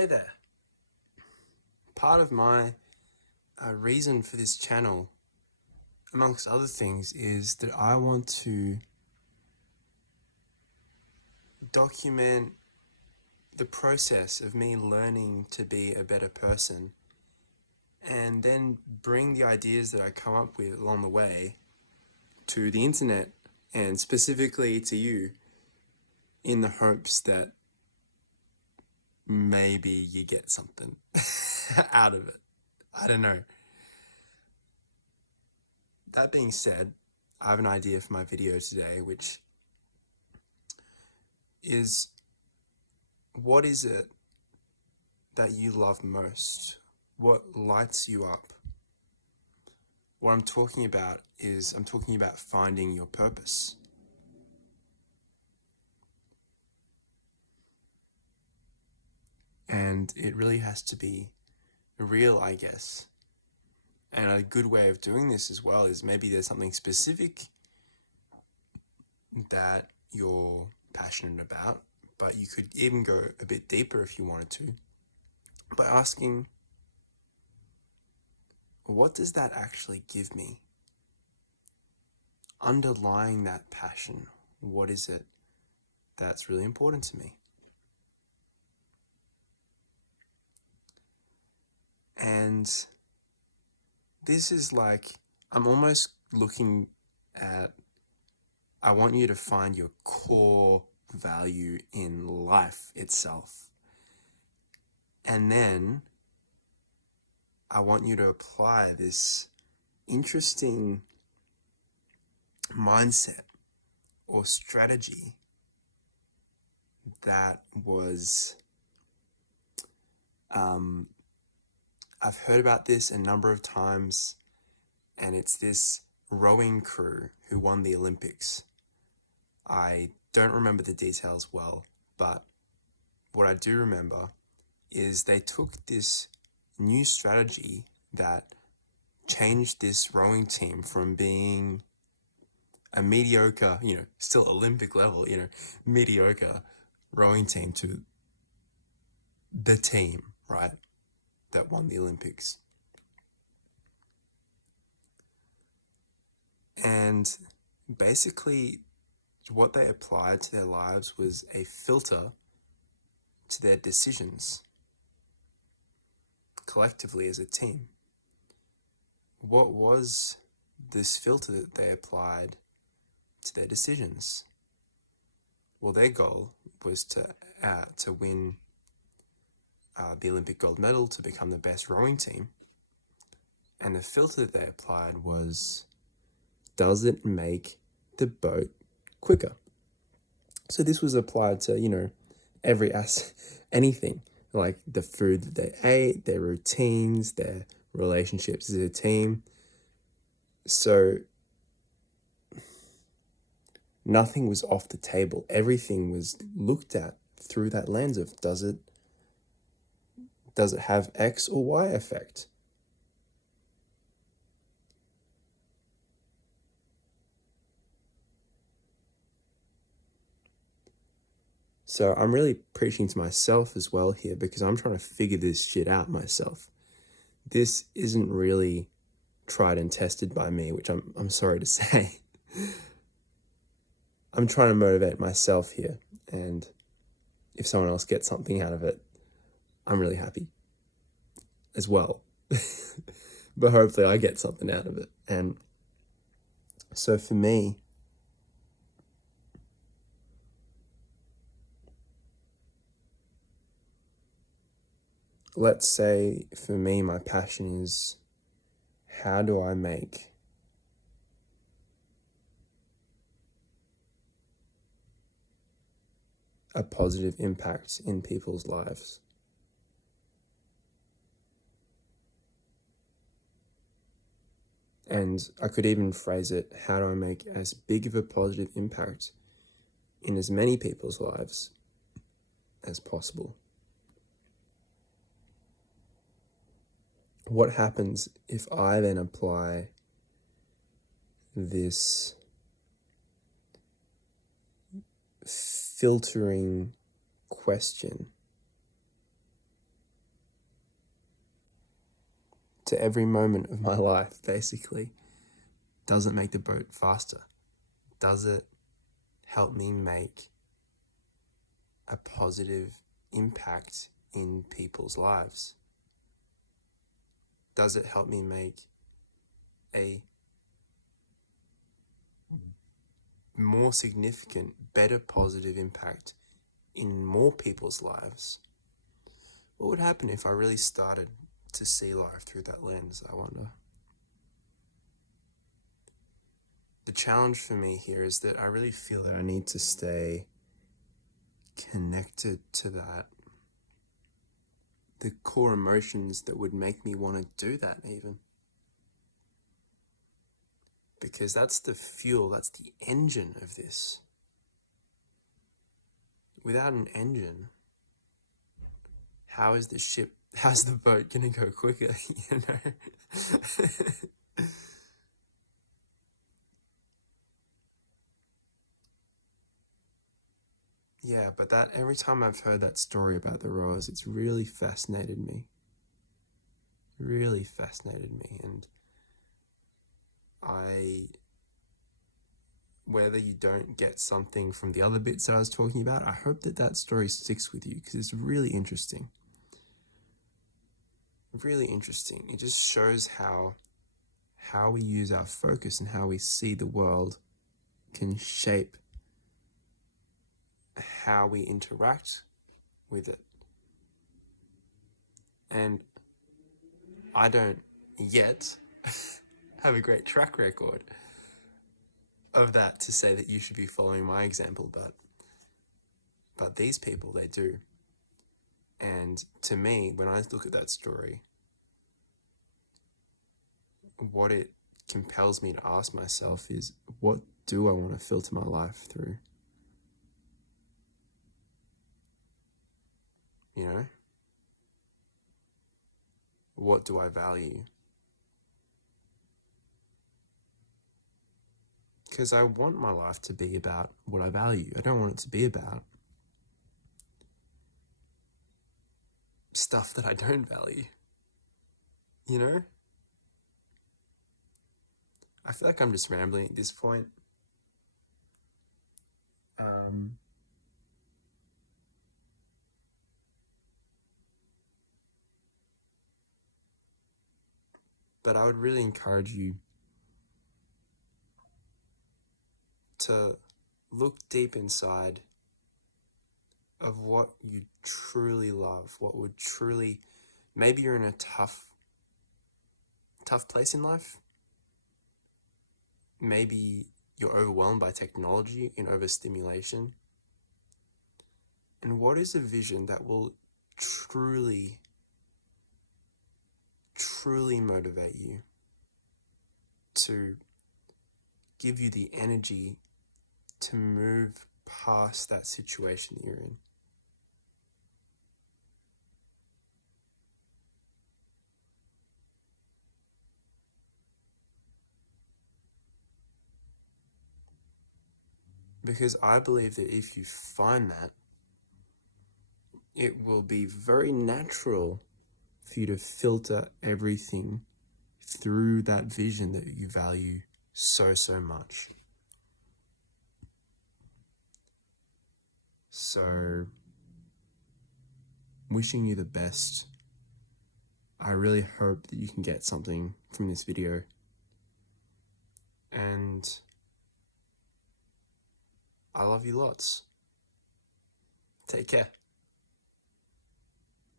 Hey there. Part of my reason for this channel, amongst other things, is that I want to document the process of me learning to be a better person and then bring the ideas that I come up with along the way to the internet and specifically to you in the hopes that maybe you get something out of it. I don't know. That being said, I have an idea for my video today, which is, what is it that you love most? What lights you up? What I'm talking about is, I'm talking about finding your purpose. And it really has to be real, I guess. And a good way of doing this as well is maybe there's something specific that you're passionate about, but you could even go a bit deeper if you wanted to, by asking, what does that actually give me? Underlying that passion, what is it that's really important to me? And this is like, I'm almost looking at, I want you to find your core value in life itself. And then I want you to apply this interesting mindset or strategy that was, I've heard about this a number of times, and it's this rowing crew who won the Olympics. I don't remember the details well, but what I do remember is they took this new strategy that changed this rowing team from being a mediocre, still Olympic level, mediocre rowing team to the team, right, that won the Olympics. And basically what they applied to their lives was a filter to their decisions collectively as a team. What was this filter that they applied to their decisions? Well, their goal was to win the Olympic gold medal, to become the best rowing team. And the filter that they applied was, does it make the boat quicker? So this was applied to, anything, like the food that they ate, their routines, their relationships as a team. So nothing was off the table. Everything was looked at through that lens of, does it have X or Y effect? So I'm really preaching to myself as well here, because I'm trying to figure this shit out myself. This isn't really tried and tested by me, which I'm sorry to say. I'm trying to motivate myself here, and if someone else gets something out of it, I'm really happy as well. But hopefully I get something out of it. And so for me, let's say for me, my passion is, how do I make a positive impact in people's lives? And I could even phrase it, how do I make as big of a positive impact in as many people's lives as possible? What happens if I then apply this filtering question to every moment of my life, basically. Does it make the boat faster? Does it help me make a positive impact in people's lives? Does it help me make a more significant, better positive impact in more people's lives? What would happen if I really started to see life through that lens, I wonder? The challenge for me here is that I really feel that I need to stay connected to that, the core emotions that would make me want to do that even. Because that's the fuel, that's the engine of this. Without an engine, how's the boat gonna go quicker, you know? Yeah, but that every time I've heard that story about the rowers, it's really fascinated me. Really fascinated me. And whether you don't get something from the other bits that I was talking about, I hope that story sticks with you, because it's really interesting. Really interesting. It just shows how we use our focus and how we see the world can shape how we interact with it. And I don't yet have a great track record of that to say that you should be following my example, but these people, they do. And to me, when I look at that story, what it compels me to ask myself is, what do I want to filter my life through? You know? What do I value? Because I want my life to be about what I value. I don't want it to be about stuff that I don't value. You know? I feel like I'm just rambling at this point. But I would really encourage you to look deep inside of what you truly love, what would truly, maybe you're in a tough place in life. Maybe you're overwhelmed by technology and overstimulation. And what is a vision that will truly motivate you to give you the energy to move past that situation that you're in? Because I believe that if you find that, it will be very natural for you to filter everything through that vision that you value so much. So, wishing you the best. I really hope that you can get something from this video. And I love you lots. Take care.